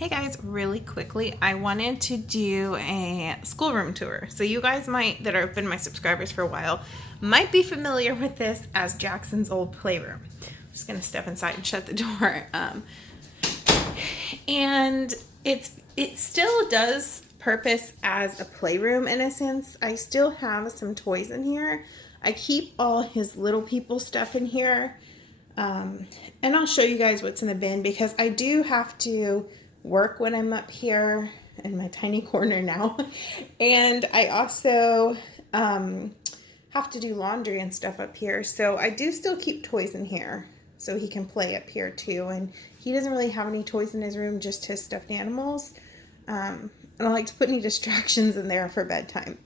Hey guys, really quickly, I wanted to do a schoolroom tour. So you guys that have been my subscribers for a while might be familiar with this as Jackson's old playroom. I'm just gonna step inside and shut the door. And it still does purpose as a playroom in a sense. I still have some toys in here. I keep all his little people stuff in here. And I'll show you guys what's in the bin because I do have to work when I'm up here in my tiny corner now. And I also have to do laundry and stuff up here. So I do still keep toys in here so he can play up here too. And he doesn't really have any toys in his room, just his stuffed animals. And I like to put any distractions in there for bedtime.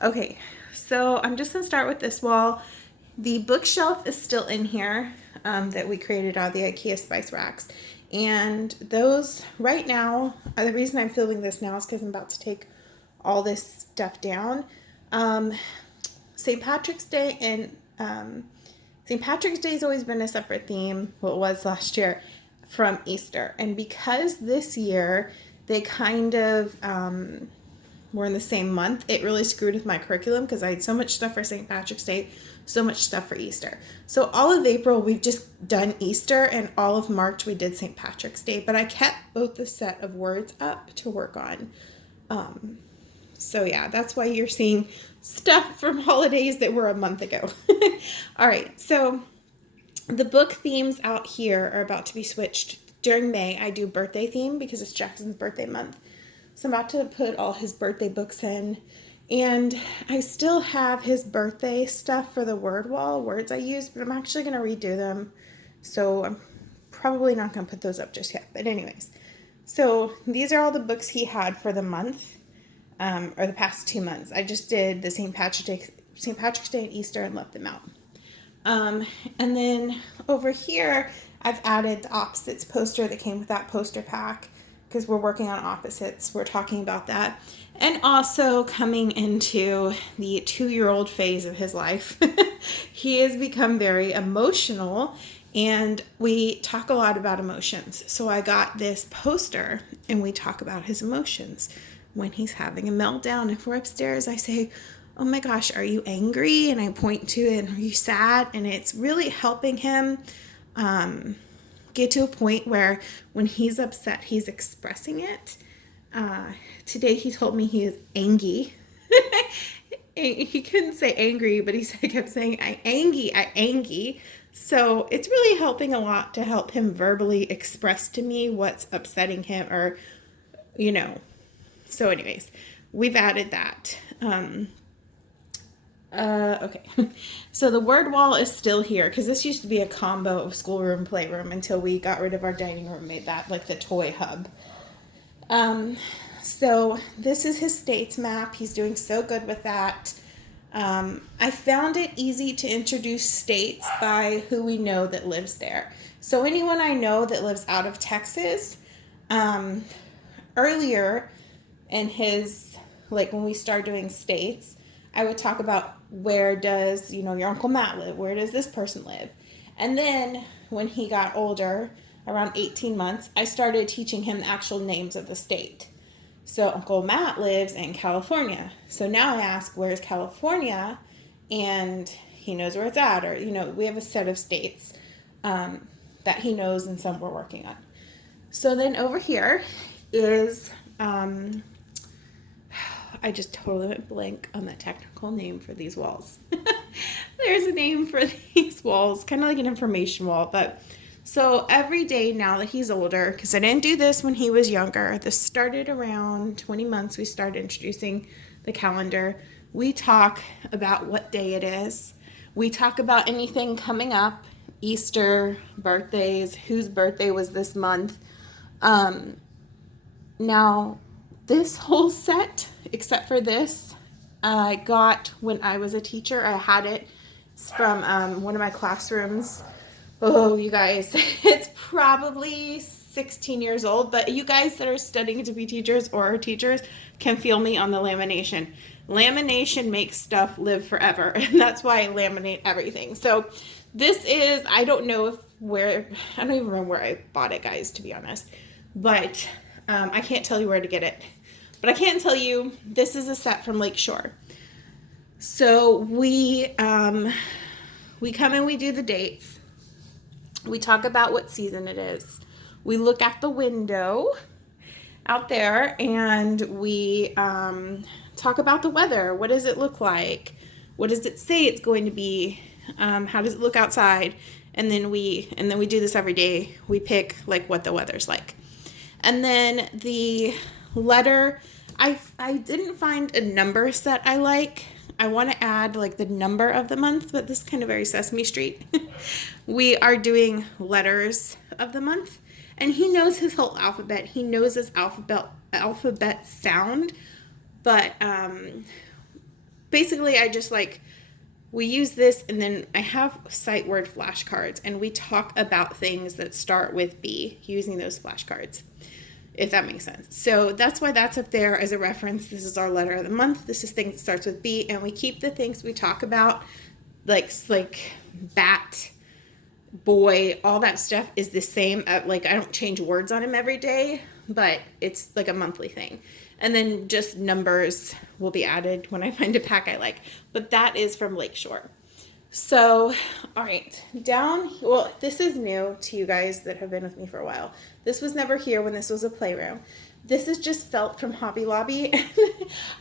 Okay, so I'm just gonna start with this wall. The bookshelf is still in here that we created out of the IKEA spice racks. And those right now, the reason I'm filming this now is because I'm about to take all this stuff down. St. Patrick's Day and St. Patrick's Day has always been a separate theme, well, it was last year, from Easter. And because this year they kind of were in the same month, it really screwed with my curriculum because I had so much stuff for St. Patrick's Day, so much stuff for Easter. So all of April we've just done Easter, and all of March we did St. Patrick's Day, but I kept both the set of words up to work on. So yeah, that's why you're seeing stuff from holidays that were a month ago. All right, so the book themes out here are about to be switched. During May, I do birthday theme because it's Jackson's birthday month. So I'm about to put all his birthday books in. And I still have his birthday stuff for the word wall, words I use, but I'm actually going to redo them. So I'm probably not going to put those up just yet. But anyways, so these are all the books he had for the month, or the past 2 months. I just did the St. Patrick's Day and Easter and left them out. And then over here, I've added the opposites poster that came with that poster pack because we're working on opposites. We're talking about that. And also coming into the 2-year-old phase of his life, he has become very emotional, and we talk a lot about emotions. So I got this poster and we talk about his emotions. When he's having a meltdown, if we're upstairs, I say, "Oh my gosh, are you angry?" And I point to it, and "Are you sad?" And it's really helping him get to a point where when he's upset, he's expressing it. Today he told me he is angry. He couldn't say angry, but he kept saying, I angy. So it's really helping a lot to help him verbally express to me what's upsetting him, or, So anyways, we've added that. Okay. So the word wall is still here because this used to be a combo of schoolroom, playroom until we got rid of our dining room, made that like the toy hub. So this is his states map. He's doing so good with that. I found it easy to introduce states by who we know that lives there. So anyone I know that lives out of Texas, earlier in his, like when we start doing states, I would talk about where does, your Uncle Matt live? Where does this person live? And then when he got older, around 18 months, I started teaching him the actual names of the state. So Uncle Matt lives in California. So now I ask, where's California? And he knows where it's at. Or, we have a set of states that he knows and some we're working on. So then over here is... I just totally went blank on the technical name for these walls. There's a name for these walls, kind of like an information wall. But so every day now that he's older, because I didn't do this when he was younger, this started around 20 months, we started introducing the calendar. We talk about what day it is. We talk about anything coming up, Easter, birthdays, whose birthday was this month. Now, this whole set, except for this, I got when I was a teacher. I had it from one of my classrooms. Oh, you guys, it's probably 16 years old, but you guys that are studying to be teachers or are teachers can feel me on the lamination. Lamination makes stuff live forever, and that's why I laminate everything. So this is, I don't even remember where I bought it, guys, to be honest. But I can't tell you where to get it, but I can tell you this is a set from Lakeshore. So we come and we do the dates. We talk about what season it is. We look out the window out there and we talk about the weather. What does it look like? What does it say it's going to be? How does it look outside? And then we do this every day. We pick like what the weather's like. And then the letter, I didn't find a number set I like. I want to add like the number of the month, but this is kind of very Sesame Street. We are doing letters of the month, and he knows his whole alphabet. He knows his alphabet sound, but basically I just like, we use this, and then I have sight word flashcards, and we talk about things that start with B using those flashcards, if that makes sense. So that's why that's up there as a reference. This is our letter of the month. This is things that starts with B, and we keep the things we talk about, like bat, boy, all that stuff is the same. Like I don't change words on him every day, but it's like a monthly thing. And then just numbers will be added when I find a pack I like. But that is from Lakeshore. So, all right, well, this is new to you guys that have been with me for a while. This was never here when this was a playroom. This is just felt from Hobby Lobby.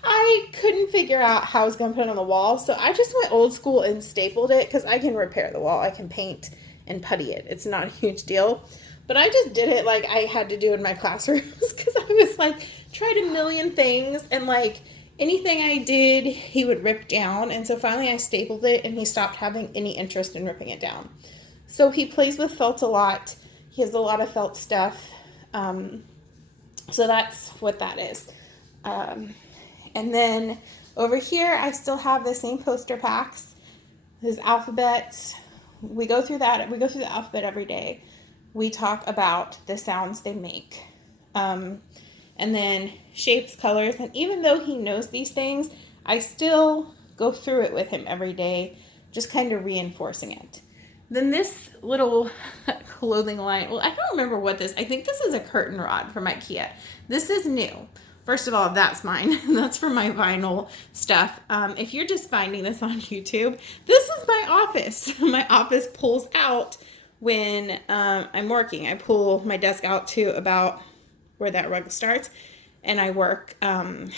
I couldn't figure out how I was going to put it on the wall, so I just went old school and stapled it because I can repair the wall. I can paint and putty it. It's not a huge deal. But I just did it like I had to do in my classrooms because I was like, tried a million things, and like anything I did, he would rip down. And so finally I stapled it, and he stopped having any interest in ripping it down. So he plays with felt a lot. He has a lot of felt stuff. So that's what that is. And then over here, I still have the same poster packs. His alphabets. We go through that. We go through the alphabet every day. We talk about the sounds they make. And then shapes, colors. And even though he knows these things, I still go through it with him every day, just kind of reinforcing it. Then this little clothing line, well, I don't remember what this, I think this is a curtain rod from IKEA. This is new. First of all, that's mine. That's for my vinyl stuff. If you're just finding this on YouTube, this is my office. My office pulls out when I'm working. I pull my desk out to about where that rug starts, and I work. And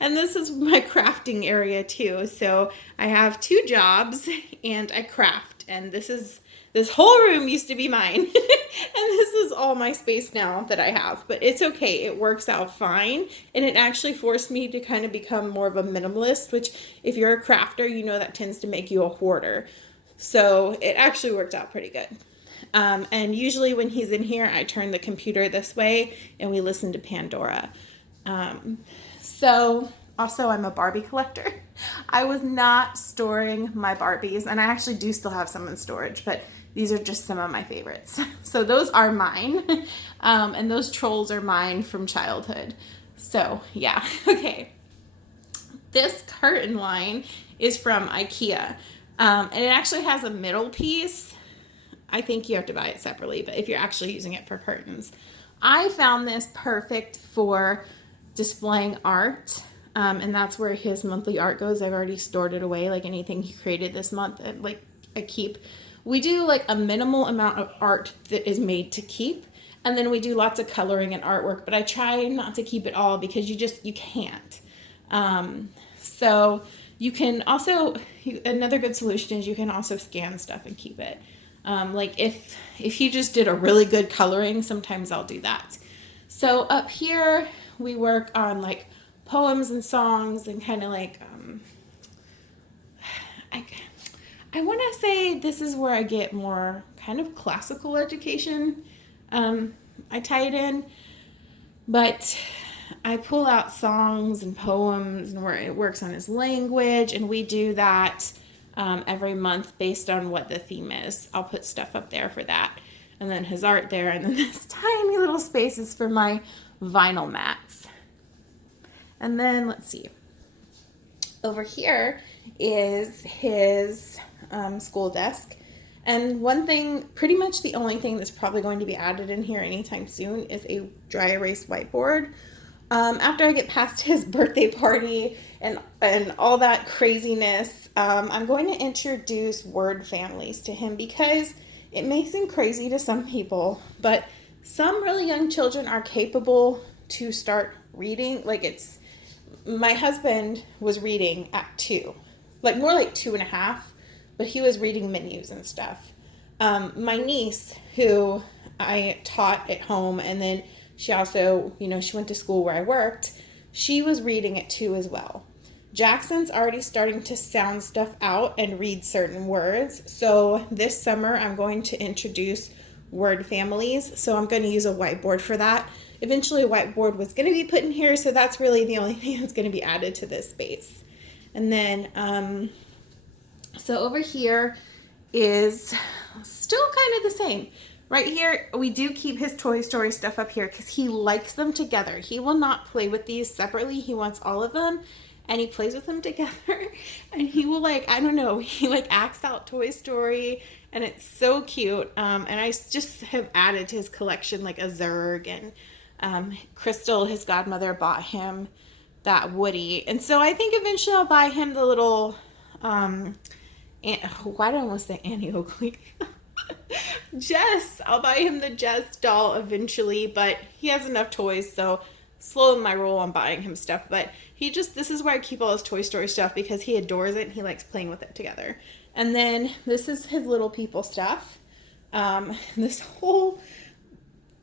this is my crafting area too. So I have 2 jobs, and I craft. And this whole room used to be mine. And this is all my space now that I have. But it's okay. It works out fine. And it actually forced me to kind of become more of a minimalist, which if you're a crafter, you know that tends to make you a hoarder. So it actually worked out pretty good. And usually when he's in here, I turn the computer this way and we listen to Pandora. So also I'm a Barbie collector. I was not storing my Barbies, and I actually do still have some in storage, but these are just some of my favorites. So those are mine. And those trolls are mine from childhood. So yeah, okay. This curtain line is from IKEA. And it actually has a middle piece. I think you have to buy it separately, but if you're actually using it for curtains. I found this perfect for displaying art. And that's where his monthly art goes. I've already stored it away, like anything he created this month. Like I keep. We do like a minimal amount of art that is made to keep. And then we do lots of coloring and artwork, but I try not to keep it all because you can't. So you can also, another good solution is you can also scan stuff and keep it. Like if he just did a really good coloring, sometimes I'll do that. So up here we work on like poems and songs and kind of like, I want to say this is where I get more kind of classical education. I tie it in, but I pull out songs and poems and where it works on his language, and we do that every month based on what the theme is. I'll put stuff up there for that, and then his art there, and then this tiny little space is for my vinyl mats. And then let's see, over here is his school desk, And one thing, pretty much the only thing that's probably going to be added in here anytime soon is a dry erase whiteboard. After I get past his birthday party and all that craziness, I'm going to introduce word families to him because it may seem crazy to some people, but some really young children are capable to start reading. My husband was reading at 2, like more like 2.5, but he was reading menus and stuff. My niece, who I taught at home, and then she also, she went to school where I worked, she was reading at 2 as well. Jackson's already starting to sound stuff out and read certain words. So this summer I'm going to introduce word families. So I'm going to use a whiteboard for that. Eventually a whiteboard was going to be put in here, so that's really the only thing that's going to be added to this space. And then, so over here is still kind of the same. Right here, we do keep his Toy Story stuff up here because he likes them together. He will not play with these separately. He wants all of them, and he plays with them together. And he will, he acts out Toy Story, and it's so cute. And I just have added to his collection like a Zurg, and Crystal, his godmother, bought him that Woody. And so I think eventually I'll buy him the little, why did I almost say Annie Oakley? Jess. I'll buy him the Jess doll eventually, but he has enough toys, so slow my roll on buying him stuff. But this is where I keep all his Toy Story stuff because he adores it and he likes playing with it together. And then this is his Little People stuff. This whole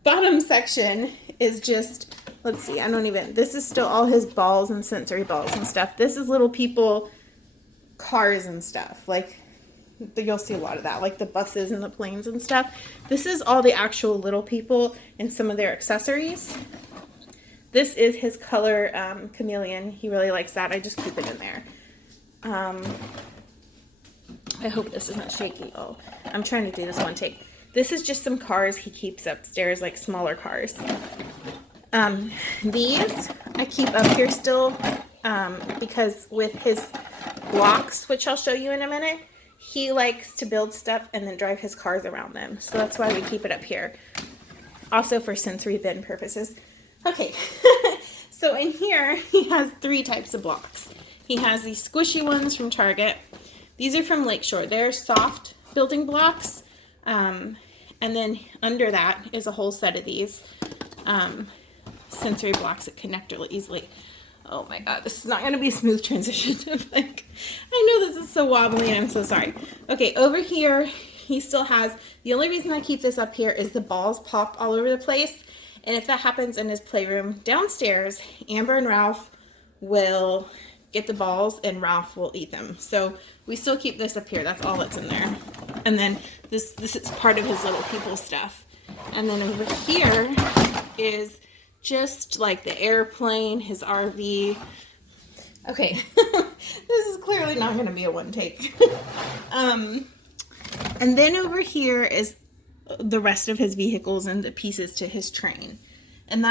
bottom section is just, let's see, this is still all his balls and sensory balls and stuff. This is Little People cars and stuff. You'll see a lot of that, like the buses and the planes and stuff. This is all the actual Little People and some of their accessories. This is his color chameleon. He really likes that. I just keep it in there. I hope this isn't shaky. Oh, I'm trying to do this one take. This is just some cars he keeps upstairs, like smaller cars. These I keep up here still because with his blocks, which I'll show you in a minute, he likes to build stuff and then drive his cars around them. So that's why we keep it up here. Also for sensory bin purposes. Okay, so in here he has 3 types of blocks. He has these squishy ones from Target. These are from Lakeshore. They're soft building blocks. And then under that is a whole set of these sensory blocks that connect really easily. Oh my god, this is not going to be a smooth transition. I know this is so wobbly and I'm so sorry. Okay, over here, he still has, the only reason I keep this up here is the balls pop all over the place. And if that happens in his playroom downstairs, Amber and Ralph will get the balls and Ralph will eat them. So we still keep this up here. That's all that's in there. And then this is part of his Little People stuff. And then over here is just like the airplane, his RV. Okay, this is clearly not going to be a one take. And then over here is the rest of his vehicles and the pieces to his train. And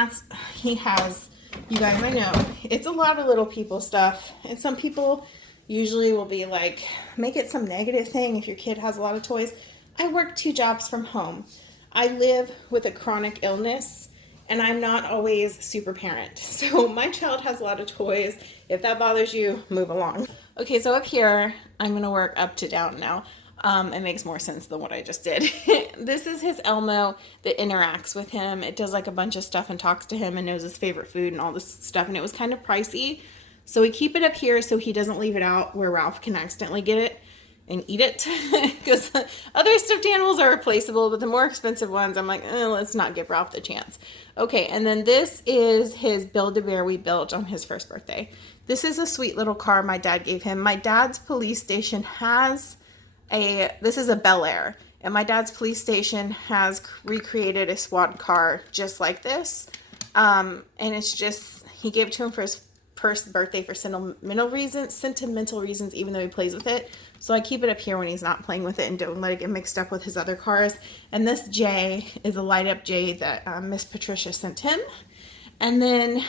he has, you guys, I know, it's a lot of Little People stuff. And some people usually will be like, make it some negative thing if your kid has a lot of toys. I work 2 jobs from home. I live with a chronic illness. And I'm not always super parent. So my child has a lot of toys. If that bothers you, move along. Okay, so up here, I'm going to work up to down now. It makes more sense than what I just did. This is his Elmo that interacts with him. It does like a bunch of stuff and talks to him and knows his favorite food and all this stuff. And it was kind of pricey. So we keep it up here so he doesn't leave it out where Ralph can accidentally get it and eat it, because other stuffed animals are replaceable, but the more expensive ones, I'm like, let's not give Ralph the chance. Okay, and then this is his Build-A-Bear we built on his first birthday. This is a sweet little car my dad gave him. My dad's police station has this is a Bel Air, and my dad's police station has recreated a squad car just like this, and it's just, he gave it to him for his first birthday for sentimental reasons, even though he plays with it. So I keep it up here when he's not playing with it and don't let it get mixed up with his other cars. And this J is a light up J that Miss Patricia sent him. And then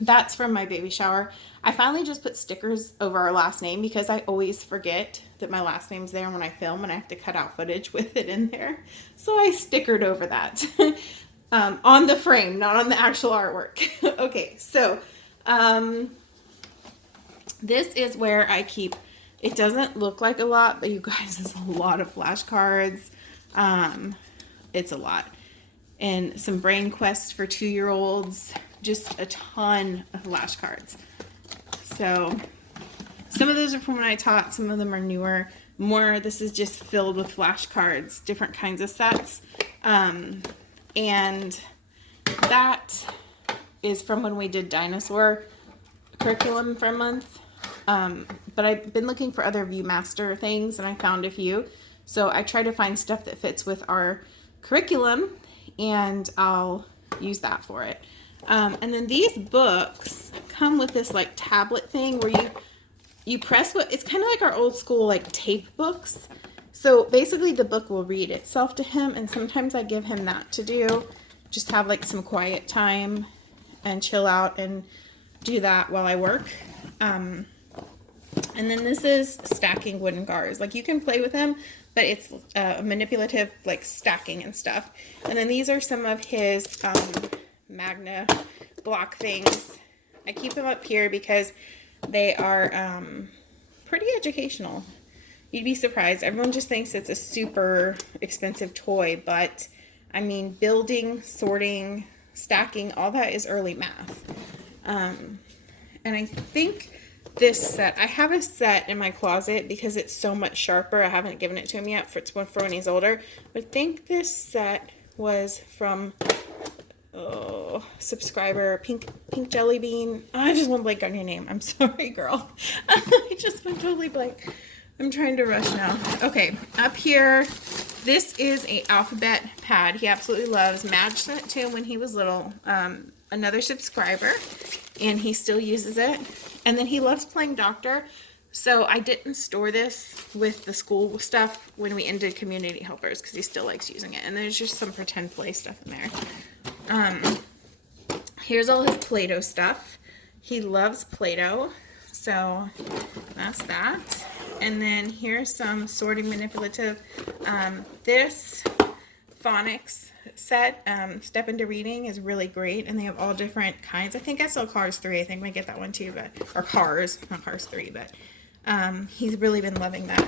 that's from my baby shower. I finally just put stickers over our last name because I always forget that my last name's there when I film and I have to cut out footage with it in there. So I stickered over that on the frame, not on the actual artwork. Okay, so this is where I keep, it doesn't look like a lot, but you guys, it's a lot of flashcards. It's a lot. And some brain quests for 2-year-olds, just a ton of flashcards. So some of those are from when I taught, some of them are newer. More, this is just filled with flashcards, different kinds of sets. And that is from when we did dinosaur curriculum for a month. But I've been looking for other Viewmaster things and I found a few. So I try to find stuff that fits with our curriculum and I'll use that for it. And then these books come with this like tablet thing where you press what, it's kind of like our old school like tape books. So basically the book will read itself to him, and sometimes I give him that to do. Just have like some quiet time and chill out and do that while I work. And then this is stacking wooden cars. Like you can play with them, but it's manipulative, like stacking and stuff. And then these are some of his Magna block things. I keep them up here because they are pretty educational. You'd be surprised. Everyone just thinks it's a super expensive toy, but I mean, building, sorting, stacking, all that is early math. And I think this set, I have a set in my closet because it's so much sharper. I haven't given it to him yet, for when he's older. But I think this set was from subscriber Pink Jelly Bean. I just went blank on your name. I'm sorry, girl. I just went totally blank. I'm trying to rush now. Okay, up here, this is a alphabet pad he absolutely loves. Madge sent it to him when he was little. Another subscriber, and he still uses it. And then he loves playing doctor. So I didn't store this with the school stuff when we ended community helpers because he still likes using it. And there's just some pretend play stuff in there. Here's all his Play-Doh stuff. He loves Play-Doh. So that's that. And then here's some sorting manipulative. This phonics set, Step Into Reading, is really great, and they have all different kinds. I think I saw Cars 3. I think we get that one too, or Cars, not Cars 3, but he's really been loving that.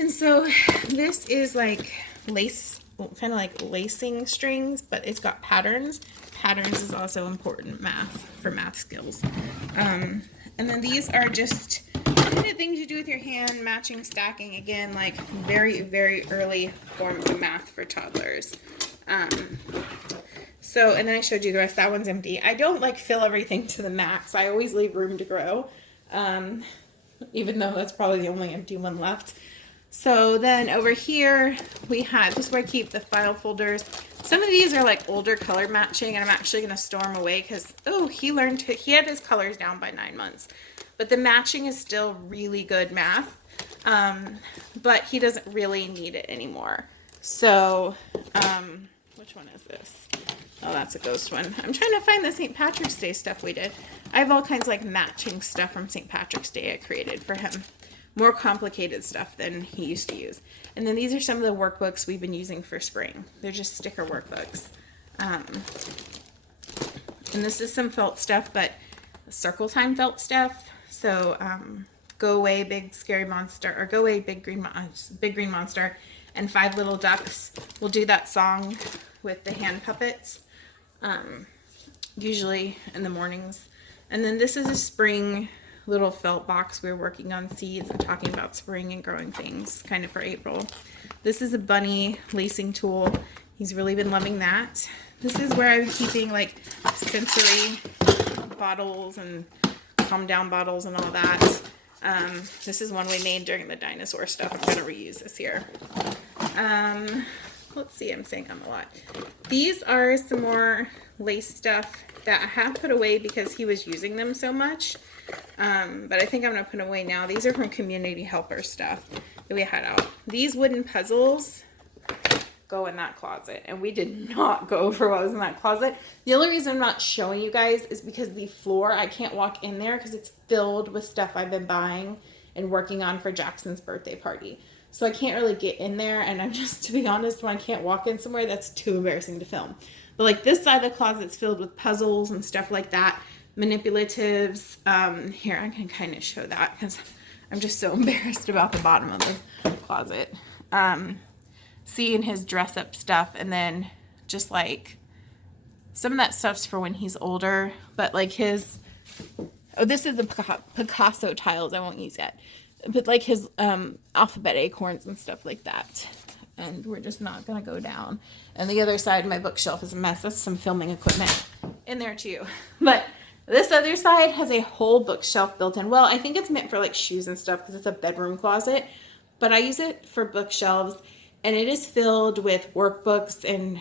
And so this is like lace, kind of like lacing strings, but it's got patterns. Patterns is also important for math skills. And then these are just kind of things you do with your hand, matching, stacking, again, like very, very early forms of math for toddlers. So, and then I showed you the rest. That one's empty. I don't like fill everything to the max. I always leave room to grow, even though that's probably the only empty one left. So then over here we have, this is where I keep the file folders. Some of these are like older color matching, and I'm actually going to store them away because, he had his colors down by 9 months. But the matching is still really good math, but he doesn't really need it anymore. So, which one is this? Oh, that's a ghost one. I'm trying to find the St. Patrick's Day stuff we did. I have all kinds of like matching stuff from St. Patrick's Day I created for him. More complicated stuff than he used to use. And then these are some of the workbooks we've been using for spring. They're just sticker workbooks. And this is some felt stuff, but circle time felt stuff. So Go Away Big Scary Monster, or Go Away Big Green Monster, and Five Little Ducks. We'll do that song with the hand puppets, usually in the mornings. And then this is a spring little felt box. We were working on seeds and talking about spring and growing things kind of for April. This is a bunny lacing tool. He's really been loving that. This is where I'm keeping like sensory bottles and calm down bottles and all that. This is one we made during the dinosaur stuff. I'm going to reuse this here. Let's see, I'm saying a lot. These are some more lace stuff that I have put away because he was using them so much. But I think I'm going to put away now. These are from community helper stuff that we had out. These wooden puzzles go in that closet, and we did not go over what was in that closet. The only reason I'm not showing you guys is because the floor, I can't walk in there because it's filled with stuff I've been buying and working on for Jackson's birthday party. So I can't really get in there, and I'm just, to be honest, when I can't walk in somewhere, that's too embarrassing to film. But like this side of the closet's filled with puzzles and stuff like that, manipulatives. Here, I can kind of show that because I'm just so embarrassed about the bottom of the closet. Seeing his dress up stuff, and then just like some of that stuff's for when he's older, but like his, oh, this is the Picasso tiles I won't use yet, but like his alphabet acorns and stuff like that. And we're just not gonna go down. And the other side of my bookshelf is a mess. That's some filming equipment in there too. But this other side has a whole bookshelf built in. Well, I think it's meant for like shoes and stuff because it's a bedroom closet, but I use it for bookshelves, and it is filled with workbooks and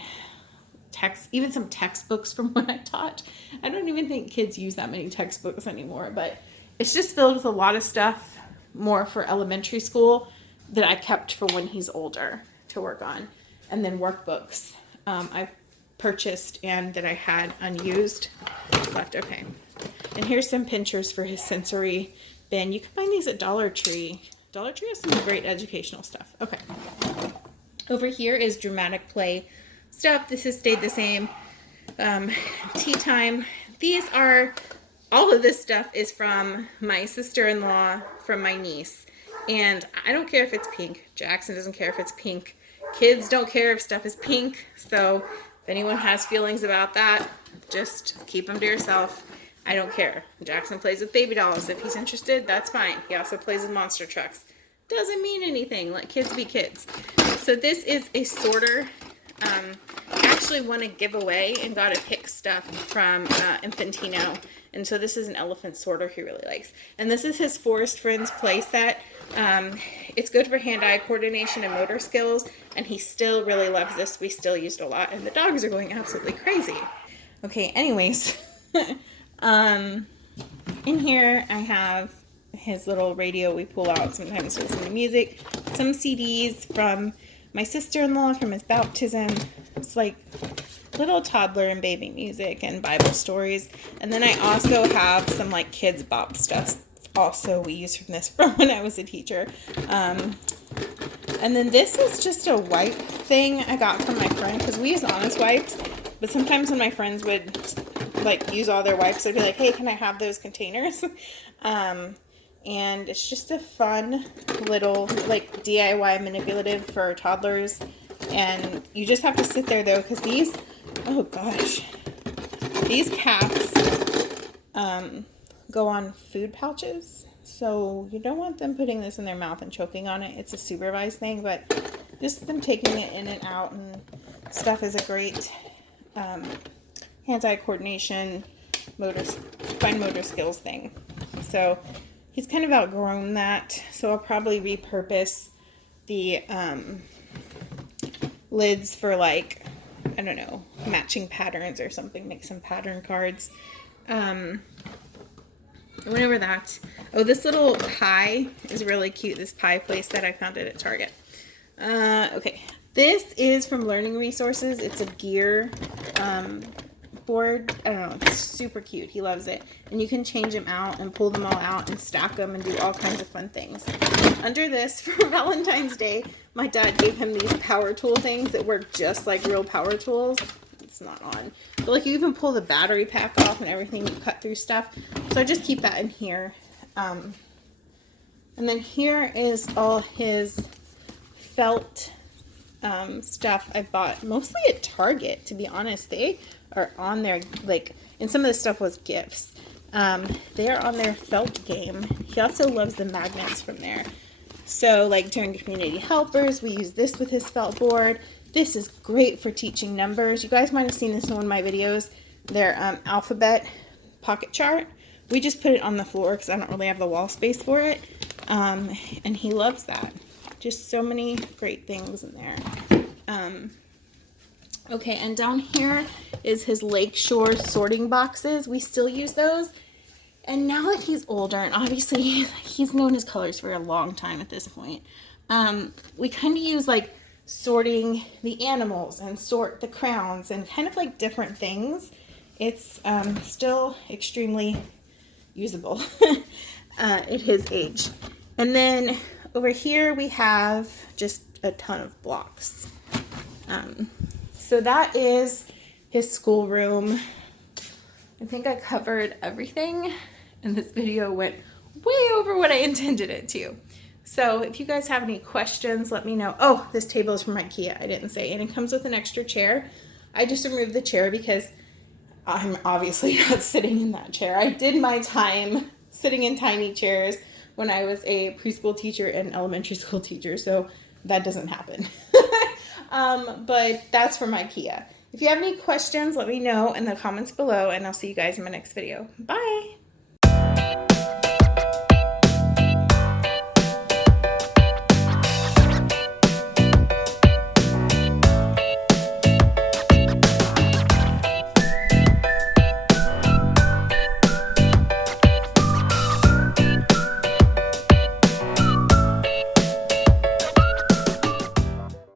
text, even some textbooks from when I taught. I don't even think kids use that many textbooks anymore, but it's just filled with a lot of stuff more for elementary school that I kept for when he's older to work on. And then workbooks I've purchased and that I had unused left. Okay. And here's some pinchers for his sensory bin. You can find these at Dollar Tree. Dollar Tree has some great educational stuff. Okay. Over here is dramatic play stuff. This has stayed the same. Tea time. These are, all of this stuff is from my sister-in-law, from my niece. And I don't care if it's pink. Jackson doesn't care if it's pink. Kids don't care if stuff is pink. So if anyone has feelings about that, just keep them to yourself. I don't care. Jackson plays with baby dolls. If he's interested, that's fine. He also plays with monster trucks. Doesn't mean anything. Let kids be kids. So this is a sorter. I actually won a giveaway and got to pick stuff from Infantino. And so this is an elephant sorter he really likes. And this is his Forest Friends play set. It's good for hand-eye coordination and motor skills. And he still really loves this. We still use it a lot. And the dogs are going absolutely crazy. Okay, anyways. In here I have his little radio we pull out sometimes to listen to music. Some CDs from my sister-in-law from his baptism. It's like little toddler and baby music and Bible stories. And then I also have some like kids bop stuff also we use from this from when I was a teacher. And then this is just a wipe thing I got from my friend because we use Honest wipes. But sometimes when my friends would like use all their wipes, I'd be like, hey, can I have those containers? And it's just a fun little like DIY manipulative for toddlers. And you just have to sit there though, because these, oh gosh, these caps go on food pouches. So you don't want them putting this in their mouth and choking on it. It's a supervised thing, but just them taking it in and out and stuff is a great hand-eye coordination, fine motor skills thing. So he's kind of outgrown that, so I'll probably repurpose the lids for like, I don't know, matching patterns or something, make some pattern cards. Whenever that. Oh, this little pie is really cute, this pie place that I found it at Target. Okay, this is from Learning Resources. It's a gear board. I don't know, it's super cute. He loves it. And you can change them out and pull them all out and stack them and do all kinds of fun things. Under this, for Valentine's Day, my dad gave him these power tool things that work just like real power tools. It's not on. But like you even pull the battery pack off and everything, you cut through stuff. So I just keep that in here. And then here is all his felt stuff I bought mostly at Target, to be honest. They are on their, like, and some of the stuff was gifts. They are on their felt game. He also loves the magnets from there. So like during community helpers, we use this with his felt board. This is great for teaching numbers. You guys might have seen this in one of my videos. Their alphabet pocket chart. We just put it on the floor because I don't really have the wall space for it. And he loves that. Just so many great things in there. Okay, and down here is his Lakeshore sorting boxes. We still use those. And now that he's older, and obviously he's known his colors for a long time at this point, we kind of use like sorting the animals and sort the crowns and kind of like different things. It's still extremely usable at his age. And then over here we have just a ton of blocks. So that is his schoolroom. I think I covered everything, and this video went way over what I intended it to. So if you guys have any questions, let me know. Oh, this table is from IKEA. I didn't say. And it comes with an extra chair. I just removed the chair because I'm obviously not sitting in that chair. I did my time sitting in tiny chairs when I was a preschool teacher and elementary school teacher, so that doesn't happen. But that's from IKEA. If you have any questions, let me know in the comments below, and I'll see you guys in my next video. Bye!